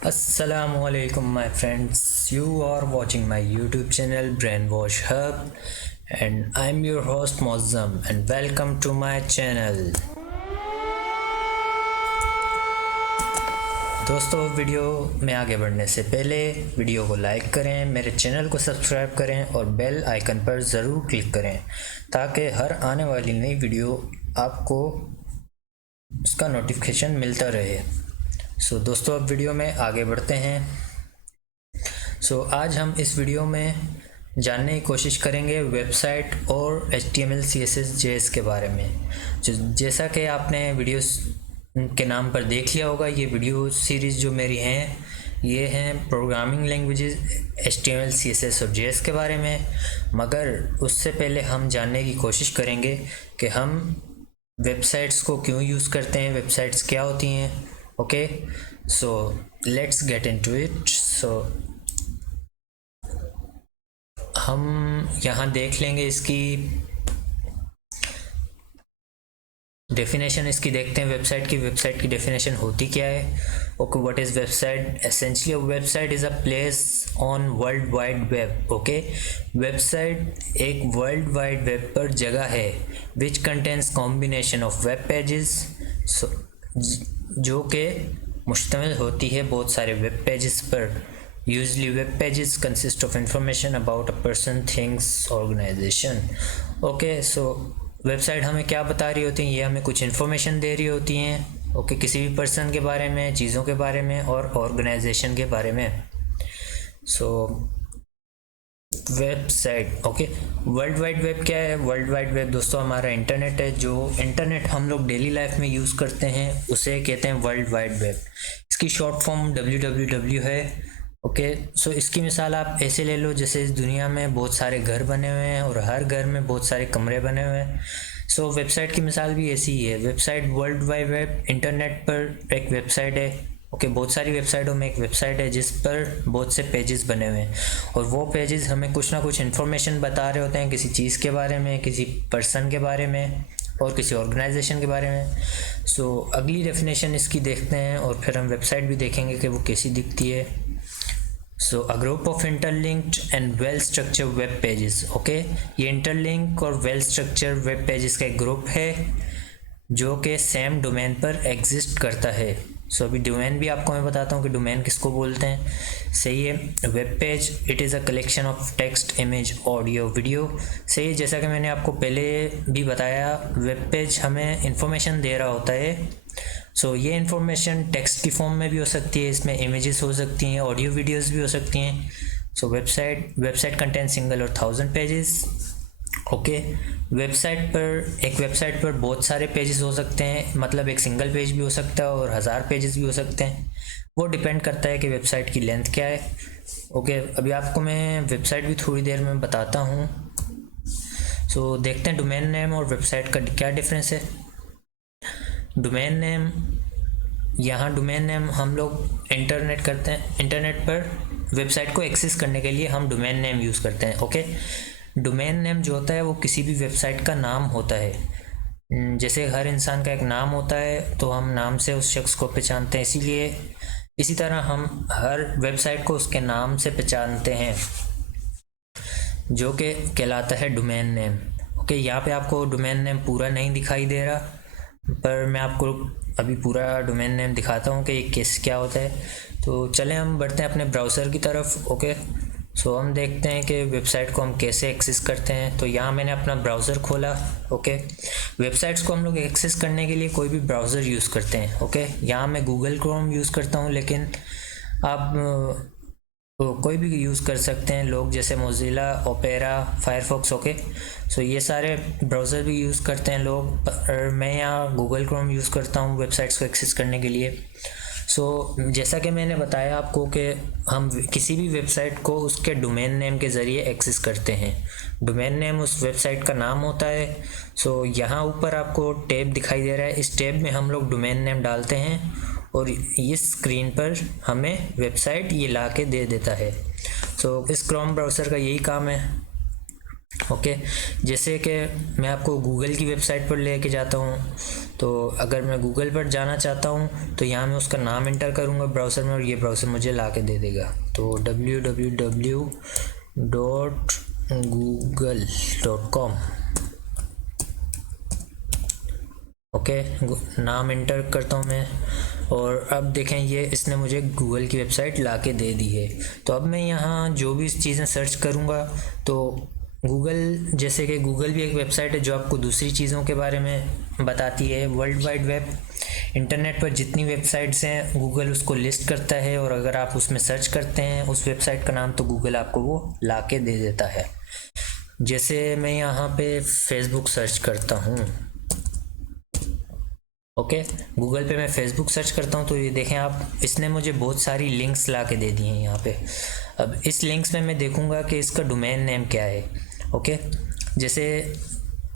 Assalamualaikum my friends, you are watching my YouTube channel Brainwash Hub and I'm your host Mozzam and welcome to my channel। दोस्तों, video में आगे बढ़ने से पहले video को like करें, मेरे चैनल को सब्सक्राइब करें और बेल आइकन पर ज़रूर क्लिक करें ताकि हर आने वाली नई वीडियो आपको उसका नोटिफिकेशन मिलता रहे। दोस्तों, अब वीडियो में आगे बढ़ते हैं। आज हम इस वीडियो में जानने की कोशिश करेंगे वेबसाइट और HTML CSS JS के बारे में। जैसा कि आपने वीडियोस के नाम पर देख लिया होगा, ये वीडियो सीरीज़ जो मेरी हैं ये हैं प्रोग्रामिंग लैंग्वेजेस HTML CSS और JS के बारे में। मगर उससे पहले हम जानने की कोशिश करेंगे कि हम वेबसाइट्स को क्यों यूज़ करते हैं, वेबसाइट्स क्या होती हैं। Okay, so let's get into it. हम यहाँ देख लेंगे इसकी डेफिनेशन, इसकी देखते हैं वेबसाइट की डेफिनेशन होती क्या है। Okay, what is website? Essentially a website is a place on world wide web. Okay, website एक वर्ल्ड वाइड वेब पर जगह है which contains combination of web pages, जो कि मुश्तमिल होती है बहुत सारे वेब पेजेस पर। Usually web pages consist of information about a person, things, organisation. Okay, so website हमें क्या बता रही होती हैं? ये हमें कुछ इन्फॉर्मेशन दे रही होती हैं। ओके, किसी भी पर्सन के बारे में, चीज़ों के बारे में और ऑर्गेनाइजेशन के बारे में। Website. Okay, world wide web क्या है? वर्ल्ड वाइड वेब दोस्तों हमारा इंटरनेट है। जो इंटरनेट हम लोग डेली लाइफ में यूज़ करते हैं उसे कहते हैं वर्ल्ड वाइड वेब। इसकी शॉर्ट फॉर्म www है। ओके, सो इसकी मिसाल आप ऐसे ले लो जैसे इस दुनिया में बहुत सारे घर बने हुए हैं और हर घर में बहुत सारे कमरे बने हुए हैं। वेबसाइट की मिसाल भी ऐसी ही है। Website world wide web internet पर एक वेबसाइट है। ओके, बहुत सारी वेबसाइटों में एक वेबसाइट है जिस पर बहुत से पेजेस बने हुए हैं और वो पेजेस हमें कुछ ना कुछ इन्फॉर्मेशन बता रहे होते हैं किसी चीज़ के बारे में, किसी पर्सन के बारे में और किसी ऑर्गेनाइजेशन के बारे में। अगली डेफिनेशन इसकी देखते हैं और फिर हम वेबसाइट भी देखेंगे कि वो कैसी दिखती है। A group of interlinked and well structured web pages। Okay, ये इंटरलिंक और वेल स्ट्रक्चर वेब पेजेस का एक ग्रुप है जो कि सेम डोमेन पर एग्जिस्ट करता है। अभी डोमेन भी आपको मैं बताता हूँ कि डोमेन किसको बोलते हैं। सही है, web page it is a collection of text, image, audio, video. सही है, जैसा कि मैंने आपको पहले भी बताया, वेब पेज हमें इंफॉर्मेशन दे रहा होता है। ये इन्फॉर्मेशन टेक्स्ट की फॉर्म में भी हो सकती है, इसमें इमेजेस हो सकती हैं, ऑडियो वीडियोस भी हो सकती हैं। वेबसाइट कंटेन सिंगल और 1000 पेजेस। ओके, एक वेबसाइट पर बहुत सारे पेजेस हो सकते हैं, मतलब एक सिंगल पेज भी हो सकता है और 1000 पेजेस भी हो सकते हैं। वो डिपेंड करता है कि वेबसाइट की लेंथ क्या है। ओके, अभी आपको मैं वेबसाइट भी थोड़ी देर में बताता हूँ। देखते हैं डोमेन नेम और वेबसाइट का क्या डिफरेंस है। डोमेन नेम, यहाँ डोमेन नेम हम लोग इंटरनेट पर वेबसाइट को एक्सेस करने के लिए हम डोमेन नेम यूज़ करते हैं। ओके, डोमेन नेम जो होता है वो किसी भी वेबसाइट का नाम होता है। जैसे हर इंसान का एक नाम होता है तो हम नाम से उस शख्स को पहचानते हैं, इसी तरह हम हर वेबसाइट को उसके नाम से पहचानते हैं जो कि कहलाता है डोमेन नेम। ओके, यहाँ पे आपको डोमेन नेम पूरा नहीं दिखाई दे रहा, पर मैं आपको अभी पूरा डोमेन नेम दिखाता हूँ कि ये क्या होता है। तो चलें हम बढ़ते हैं अपने ब्राउज़र की तरफ। ओके, हम देखते हैं कि वेबसाइट को हम कैसे एक्सेस करते हैं। तो यहाँ मैंने अपना ब्राउज़र खोला। ओके, वेबसाइट्स को हम लोग एक्सेस करने के लिए कोई भी ब्राउज़र यूज़ करते हैं। ओके, यहाँ मैं गूगल क्रोम यूज़ करता हूँ, लेकिन आप कोई भी यूज़ कर सकते हैं लोग, जैसे मोज़िला, ओपेरा, फायरफॉक्स। ओके, ये सारे ब्राउज़र भी यूज़ करते हैं लोग, पर मैं यहाँ गूगल क्रोम यूज़ करता हूँ वेबसाइट्स को एक्सेस करने के लिए। जैसा कि मैंने बताया आपको कि हम किसी भी वेबसाइट को उसके डोमेन नेम के ज़रिए एक्सेस करते हैं। डोमेन नेम उस वेबसाइट का नाम होता है। यहाँ ऊपर आपको टैब दिखाई दे रहा है, इस टैब में हम लोग डोमेन नेम डालते हैं और इस स्क्रीन पर हमें वेबसाइट ये ला के दे देता है। इस क्रोम ब्राउज़र का यही काम है। ओके। जैसे कि मैं आपको गूगल की वेबसाइट पर लेके जाता हूँ, तो अगर मैं गूगल पर जाना चाहता हूँ तो यहाँ मैं उसका नाम इंटर करूँगा ब्राउज़र में और ये ब्राउज़र मुझे ला के दे देगा। तो www.google.com, ओके, नाम इंटर करता हूँ मैं, और अब देखें ये इसने मुझे गूगल की वेबसाइट ला के दे दी है। तो अब मैं यहाँ जो भी चीज़ें सर्च करूँगा तो गूगल, जैसे कि गूगल भी एक वेबसाइट है जो आपको दूसरी चीज़ों के बारे में बताती है। वर्ल्ड वाइड वेब, इंटरनेट पर जितनी वेबसाइट्स हैं गूगल उसको लिस्ट करता है, और अगर आप उसमें सर्च करते हैं उस वेबसाइट का नाम तो गूगल आपको वो ला के दे देता है। जैसे मैं यहाँ पे फेसबुक सर्च करता हूँ, ओके, गूगल पे मैं फेसबुक सर्च करता हूँ तो ये देखें आप, इसने मुझे बहुत सारी लिंक्स ला के दे दी हैं यहाँ पे। अब इस लिंक्स में मैं देखूँगा कि इसका डोमेन नेम क्या है। ओके, जैसे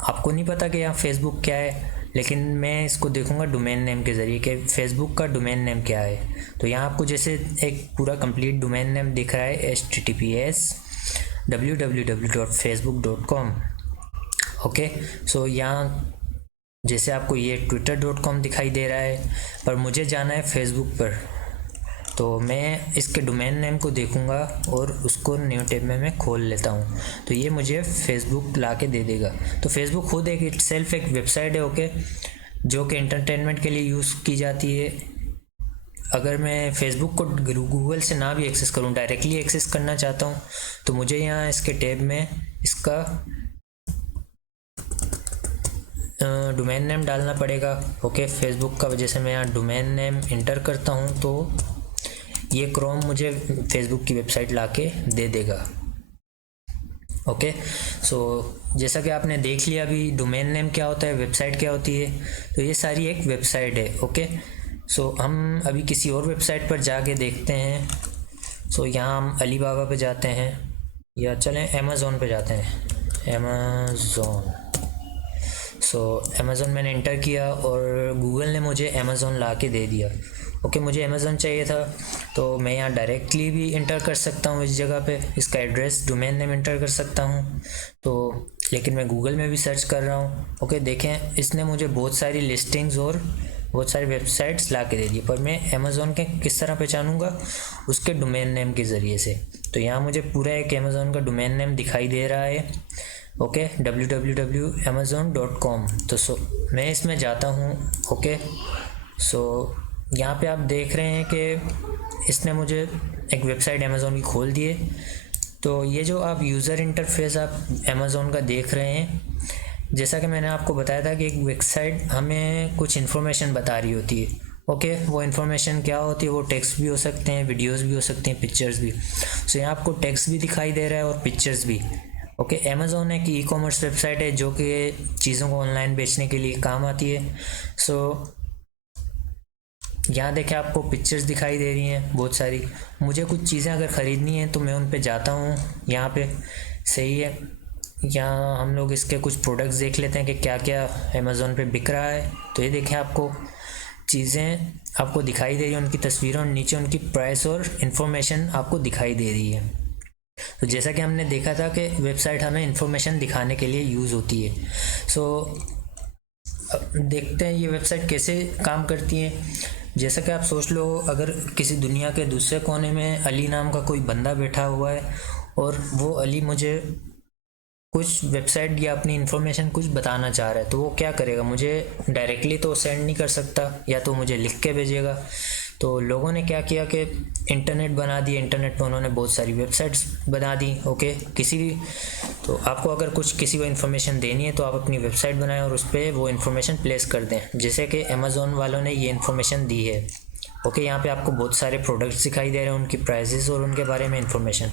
आपको नहीं पता कि यहाँ फेसबुक क्या है, लेकिन मैं इसको देखूँगा डोमेन नेम के ज़रिए कि फेसबुक का डोमेन नेम क्या है। तो यहाँ आपको जैसे एक पूरा कंप्लीट डोमेन नेम दिख रहा है, https://www.facebook.com। ओके, सो यहाँ जैसे आपको ये twitter.com दिखाई दे रहा है, पर मुझे जाना है फेसबुक पर, तो मैं इसके डोमेन नेम को देखूंगा और उसको न्यू टैब में मैं खोल लेता हूँ, तो ये मुझे फेसबुक ला के दे देगा। तो फेसबुक खुद एक इटसेल्फ एक वेबसाइट है, ओके, जो कि एंटरटेनमेंट के लिए यूज़ की जाती है। अगर मैं फेसबुक को गूगल से ना भी एक्सेस करूँ, डायरेक्टली एक्सेस करना चाहता हूँ, तो मुझे यहाँ इसके टैब में इसका डोमेन नेम डालना पड़ेगा। ओके, फेसबुक का वजह से मैं यहाँ डोमेन नेम इंटर करता हूँ तो ये क्रोम मुझे फेसबुक की वेबसाइट लाके दे देगा। ओके, सो जैसा कि आपने देख लिया अभी डोमेन नेम क्या होता है, वेबसाइट क्या होती है, तो ये सारी एक वेबसाइट है। ओके, सो हम अभी किसी और वेबसाइट पर जाके देखते हैं। सो यहाँ हम अलीबाबा पे जाते हैं, या चलें अमेज़ोन पे जाते हैं, अमेज़ोन। सो अमेज़ोन मैंने इंटर किया और गूगल ने मुझे अमेज़ोन ला के दे दिया। ओके, मुझे अमेज़ोन चाहिए था तो मैं यहाँ डायरेक्टली भी इंटर कर सकता हूँ, इस जगह पे इसका एड्रेस डोमेन नेम इंटर कर सकता हूँ, तो लेकिन मैं गूगल में भी सर्च कर रहा हूँ। ओके, देखें इसने मुझे बहुत सारी लिस्टिंग्स और बहुत सारी वेबसाइट्स ला के दे दी, पर मैं अमेज़ोन के किस तरह पहचानूँगा, उसके डोमेन नेम के ज़रिए से। तो यहाँ मुझे पूरा एक अमेज़ोन का डोमेन नेम दिखाई दे रहा है, ओके, www.amazon.com। तो मैं इसमें जाता हूँ। ओके, सो यहाँ पे आप देख रहे हैं कि इसने मुझे एक वेबसाइट अमेज़ोन की खोल दी है। तो ये जो आप यूज़र इंटरफेस आप अमेज़ोन का देख रहे हैं, जैसा कि मैंने आपको बताया था कि एक वेबसाइट हमें कुछ इन्फॉर्मेशन बता रही होती है। ओके, वो इन्फॉर्मेशन क्या होती है, वो टेक्स्ट भी हो सकते हैं, वीडियोस भी हो सकते हैं, पिक्चर्स भी। सो यहाँ आपको टेक्स्ट भी दिखाई दे रहा है और पिक्चर्स भी। ओके, अमेज़ोन एक ई कॉमर्स वेबसाइट है जो कि चीज़ों को ऑनलाइन बेचने के लिए काम आती है। सो यहाँ देखें आपको पिक्चर्स दिखाई दे रही हैं बहुत सारी। मुझे कुछ चीज़ें अगर ख़रीदनी है तो मैं उन पे जाता हूँ, यहाँ पे सही है। यहाँ हम लोग इसके कुछ प्रोडक्ट्स देख लेते हैं कि क्या क्या अमेज़ोन पे बिक रहा है। तो ये देखें आपको चीज़ें आपको दिखाई दे रही हैं, उनकी तस्वीरें, और नीचे उनकी प्राइस और इन्फॉर्मेशन आपको दिखाई दे रही है। तो जैसा कि हमने देखा था कि वेबसाइट हमें इन्फॉर्मेशन दिखाने के लिए यूज़ होती है। सो देखते हैं ये वेबसाइट कैसे काम करती है। जैसा कि आप सोच लो, अगर किसी दुनिया के दूसरे कोने में अली नाम का कोई बंदा बैठा हुआ है और वो अली मुझे कुछ वेबसाइट या अपनी इन्फॉर्मेशन कुछ बताना चाह रहा है, तो वो क्या करेगा, मुझे डायरेक्टली तो सेंड नहीं कर सकता, या तो मुझे लिख के भेजेगा। तो लोगों ने क्या किया कि इंटरनेट बना दिया, इंटरनेट पर उन्होंने बहुत सारी वेबसाइट्स बना दी। ओके, किसी भी, तो आपको अगर कुछ किसी को इन्फॉर्मेशन देनी है तो आप अपनी वेबसाइट बनाएं और उस पर वो इन्फॉर्मेशन प्लेस कर दें, जैसे कि अमेज़ोन वालों ने ये इन्फॉर्मेशन दी है। ओके, यहाँ पे आपको बहुत सारे प्रोडक्ट्स दिखाई दे रहे हैं, उनकी प्राइसेस और उनके बारे में इन्फॉर्मेशन।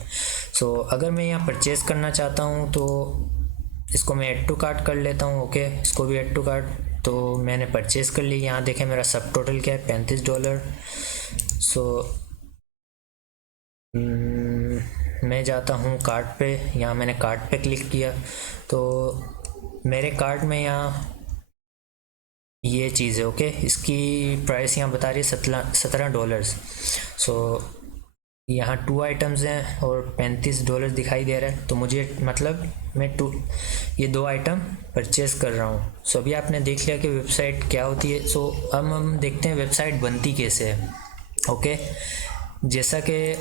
सो अगर मैं यहाँ परचेज़ करना चाहता हूँ तो इसको मैं ऐड टू कार्ट कर लेता हूँ। ओके, इसको भी ऐड टू कार्ट, तो मैंने परचेज़ कर ली। यहाँ देखें मेरा सब टोटल क्या है, $35। सो मैं जाता हूँ कार्ट पे, यहाँ मैंने कार्ट पे क्लिक किया तो मेरे कार्ट में यहाँ ये चीज़ है। ओके, इसकी प्राइस यहाँ बता रही है $17। सो यहाँ 2 आइटम्स हैं और $35 दिखाई दे रहा है, तो मुझे मतलब मैं ये 2 आइटम परचेज़ कर रहा हूँ। सो अभी आपने देख लिया कि वेबसाइट क्या होती है। सो अब हम देखते हैं वेबसाइट बनती कैसे है। ओके, जैसा कि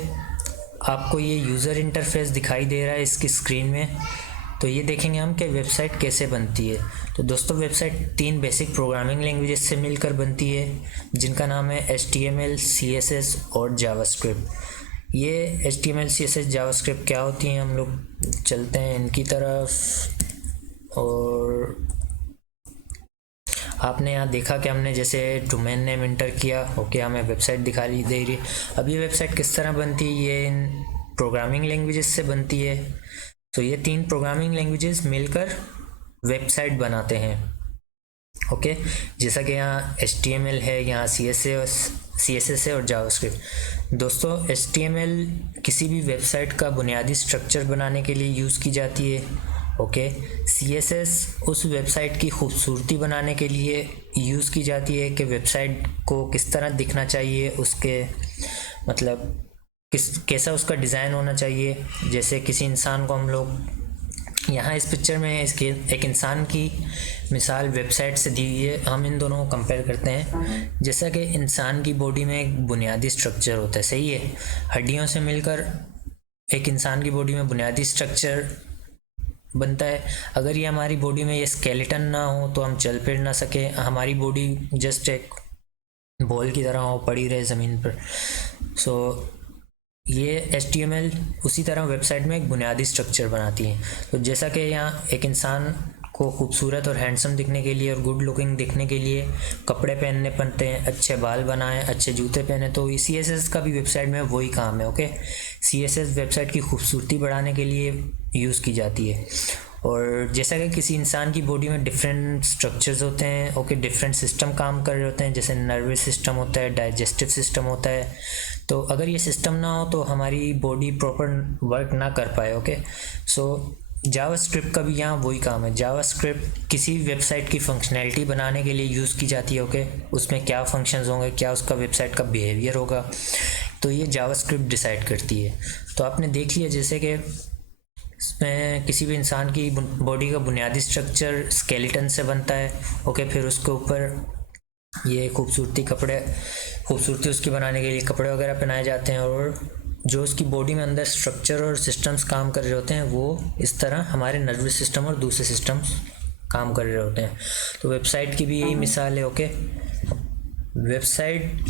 आपको ये यूज़र इंटरफेस दिखाई दे रहा है इसकी स्क्रीन में, तो ये देखेंगे हम कि वेबसाइट कैसे बनती है। तो दोस्तों वेबसाइट 3 बेसिक प्रोग्रामिंग लैंग्वेजेस से मिलकर बनती है, जिनका नाम है HTML, CSS और जावास्क्रिप्ट। ये HTML, CSS, जावास्क्रिप्ट क्या होती हैं, हम लोग चलते हैं इनकी तरफ। और आपने यहाँ देखा कि हमने जैसे डोमेन नेम इंटर किया, ओके, हमें वेबसाइट दिखाई दे रही है। अब ये वेबसाइट किस तरह बनती है, ये इन प्रोग्रामिंग लैंग्वेजेस से बनती है। तो ये 3 प्रोग्रामिंग लैंग्वेजेस मिलकर वेबसाइट बनाते हैं। ओके, जैसा कि यहाँ HTML है, यहाँ CSS है और जावास्क्रिप्ट। दोस्तों HTML किसी भी वेबसाइट का बुनियादी स्ट्रक्चर बनाने के लिए यूज़ की जाती है। ओके, CSS उस वेबसाइट की खूबसूरती बनाने के लिए यूज़ की जाती है कि वेबसाइट को किस तरह दिखना चाहिए, उसके मतलब कैसा उसका डिज़ाइन होना चाहिए। जैसे किसी इंसान को हम लोग यहाँ इस पिक्चर में इसके एक इंसान की मिसाल वेबसाइट से दी हुई है, हम इन दोनों को कंपेयर करते हैं। जैसा कि इंसान की बॉडी में एक बुनियादी स्ट्रक्चर होता है, सही है, हड्डियों से मिलकर एक इंसान की बॉडी में बुनियादी स्ट्रक्चर बनता है। अगर ये हमारी बॉडी में ये स्केलेटन ना हो तो हम चल फिर ना सके, हमारी बॉडी जस्ट एक बॉल की तरह हो, पड़ी रहे ज़मीन पर। सो ये HTML उसी तरह वेबसाइट में एक बुनियादी स्ट्रक्चर बनाती है। तो जैसा कि यहाँ एक इंसान को खूबसूरत और हैंडसम दिखने के लिए और गुड लुकिंग दिखने के लिए कपड़े पहनने पड़ते हैं, अच्छे बाल बनाएं, अच्छे जूते पहने, तो CSS का भी वेबसाइट में वही काम है। ओके, CSS वेबसाइट की खूबसूरती बढ़ाने के लिए यूज़ की जाती है। और जैसा कि किसी इंसान की बॉडी में डिफरेंट स्ट्रक्चर्स होते हैं, ओके, डिफरेंट सिस्टम काम कर रहे होते हैं, जैसे नर्वस सिस्टम होता है, डाइजेस्टिव सिस्टम होता है। तो अगर ये सिस्टम ना हो तो हमारी बॉडी प्रॉपर वर्क ना कर पाए। ओके, सो जावास्क्रिप्ट का भी यहाँ वही काम है। जावास्क्रिप्ट किसी वेबसाइट की फंक्शनैलिटी बनाने के लिए यूज़ की जाती है। ओके, उसमें क्या फंक्शंस होंगे, क्या उसका वेबसाइट का बिहेवियर होगा, तो ये जावास्क्रिप्ट डिसाइड करती है। तो आपने देख लिया जैसे कि इसमें किसी भी इंसान की बॉडी का बुनियादी स्ट्रक्चर स्केलेटन से बनता है। ओके, फिर उसके ऊपर ये खूबसूरती उसकी बनाने के लिए कपड़े वगैरह पहनाए जाते हैं, और जो उसकी बॉडी में अंदर स्ट्रक्चर और सिस्टम्स काम कर रहे होते हैं वो इस तरह हमारे नर्वस सिस्टम और दूसरे सिस्टम्स काम कर रहे होते हैं। तो वेबसाइट की भी यही मिसाल है। ओके, वेबसाइट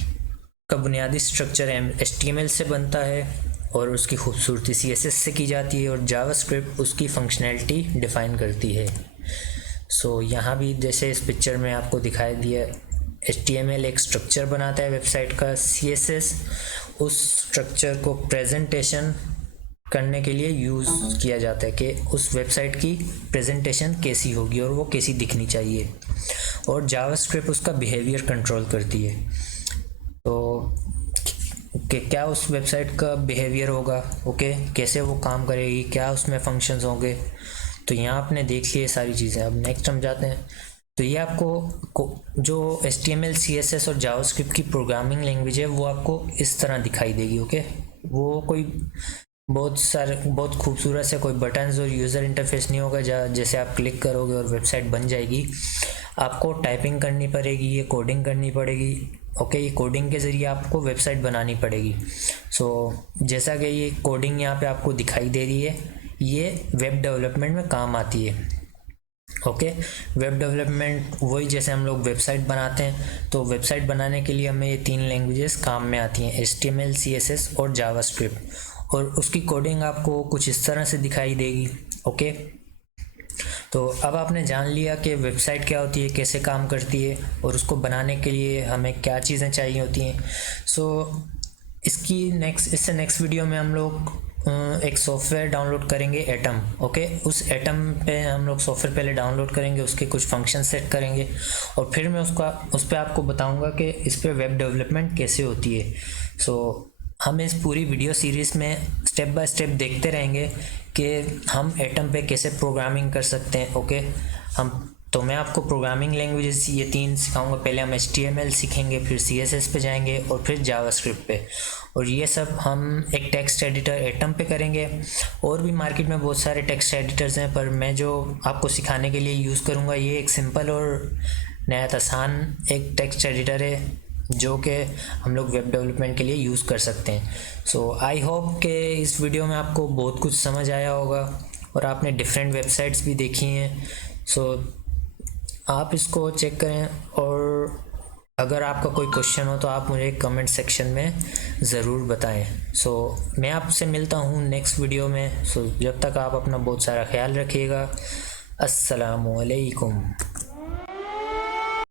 का बुनियादी स्ट्रक्चर HTML से बनता है और उसकी खूबसूरती CSS से की जाती है, और जावास्क्रिप्ट उसकी फंक्शनैलिटी डिफ़ाइन करती है। सो यहाँ भी जैसे इस पिक्चर में आपको दिखाई दिया, HTML एक स्ट्रक्चर बनाता है वेबसाइट का, CSS उस स्ट्रक्चर को प्रेजेंटेशन करने के लिए यूज़ किया जाता है कि उस वेबसाइट की प्रेजेंटेशन कैसी होगी और वो कैसी दिखनी चाहिए, और जावास्क्रिप्ट उसका बिहेवियर कंट्रोल करती है। तो कि क्या उस वेबसाइट का बिहेवियर होगा, ओके, कैसे वो काम करेगी, क्या उसमें फंक्शंस होंगे। तो यहाँ आपने देख लिए सारी चीज़ें। अब नेक्स्ट हम जाते हैं। तो ये आपको जो HTML, CSS और जावास्क्रिप्ट की प्रोग्रामिंग लैंग्वेज है वो आपको इस तरह दिखाई देगी। ओके, वो कोई बहुत खूबसूरत से कोई बटन्स और यूज़र इंटरफेस नहीं होगा जैसे आप क्लिक करोगे और वेबसाइट बन जाएगी। आपको टाइपिंग करनी पड़ेगी, ये कोडिंग करनी पड़ेगी। ओके, ये कोडिंग के ज़रिए आपको वेबसाइट बनानी पड़ेगी। सो जैसा कि ये कोडिंग यहाँ पे आपको दिखाई दे रही है, ये वेब डेवलपमेंट में काम आती है। ओके, वेब डेवलपमेंट वही जैसे हम लोग वेबसाइट बनाते हैं, तो वेबसाइट बनाने के लिए हमें ये 3 लैंग्वेजेस काम में आती हैं, HTML, CSS और जावास्क्रिप्ट, और उसकी कोडिंग आपको कुछ इस तरह से दिखाई देगी। ओके, तो अब आपने जान लिया कि वेबसाइट क्या होती है, कैसे काम करती है, और उसको बनाने के लिए हमें क्या चीज़ें चाहिए होती हैं। सो इससे नेक्स्ट वीडियो में हम लोग एक सॉफ्टवेयर डाउनलोड करेंगे, एटम। ओके, उस एटम पे हम लोग सॉफ्टवेयर पहले डाउनलोड करेंगे, उसके कुछ फंक्शन सेट करेंगे, और फिर मैं उस पर आपको बताऊंगा कि इस पर वेब डेवलपमेंट कैसे होती है। सो हम इस पूरी वीडियो सीरीज़ में स्टेप बाय स्टेप देखते रहेंगे कि हम एटम पे कैसे प्रोग्रामिंग कर सकते हैं। ओके, हम तो मैं आपको प्रोग्रामिंग लैंग्वेजेस ये 3 सिखाऊंगा। पहले हम HTML सीखेंगे, फिर CSS पे जाएंगे और फिर जावास्क्रिप्ट पे। और ये सब हम एक टेक्स्ट एडिटर एटम पे करेंगे। और भी मार्केट में बहुत सारे टेक्स्ट एडिटर्स हैं, पर मैं जो आपको सिखाने के लिए यूज़ करूँगा ये एक सिंपल और नहायत आसान एक टेक्स्ट एडिटर है जो कि हम लोग वेब डेवलपमेंट के लिए यूज़ कर सकते हैं। सो आई होप कि इस वीडियो में आपको बहुत कुछ समझ आया होगा और आपने डिफरेंट वेबसाइट्स भी देखी हैं। सो आप इसको चेक करें, और अगर आपका कोई क्वेश्चन हो तो आप मुझे कमेंट सेक्शन में ज़रूर बताएं। सो मैं आपसे मिलता हूँ नेक्स्ट वीडियो में। सो जब तक आप अपना बहुत सारा ख्याल रखिएगा। अस्सलामुअलैकुम।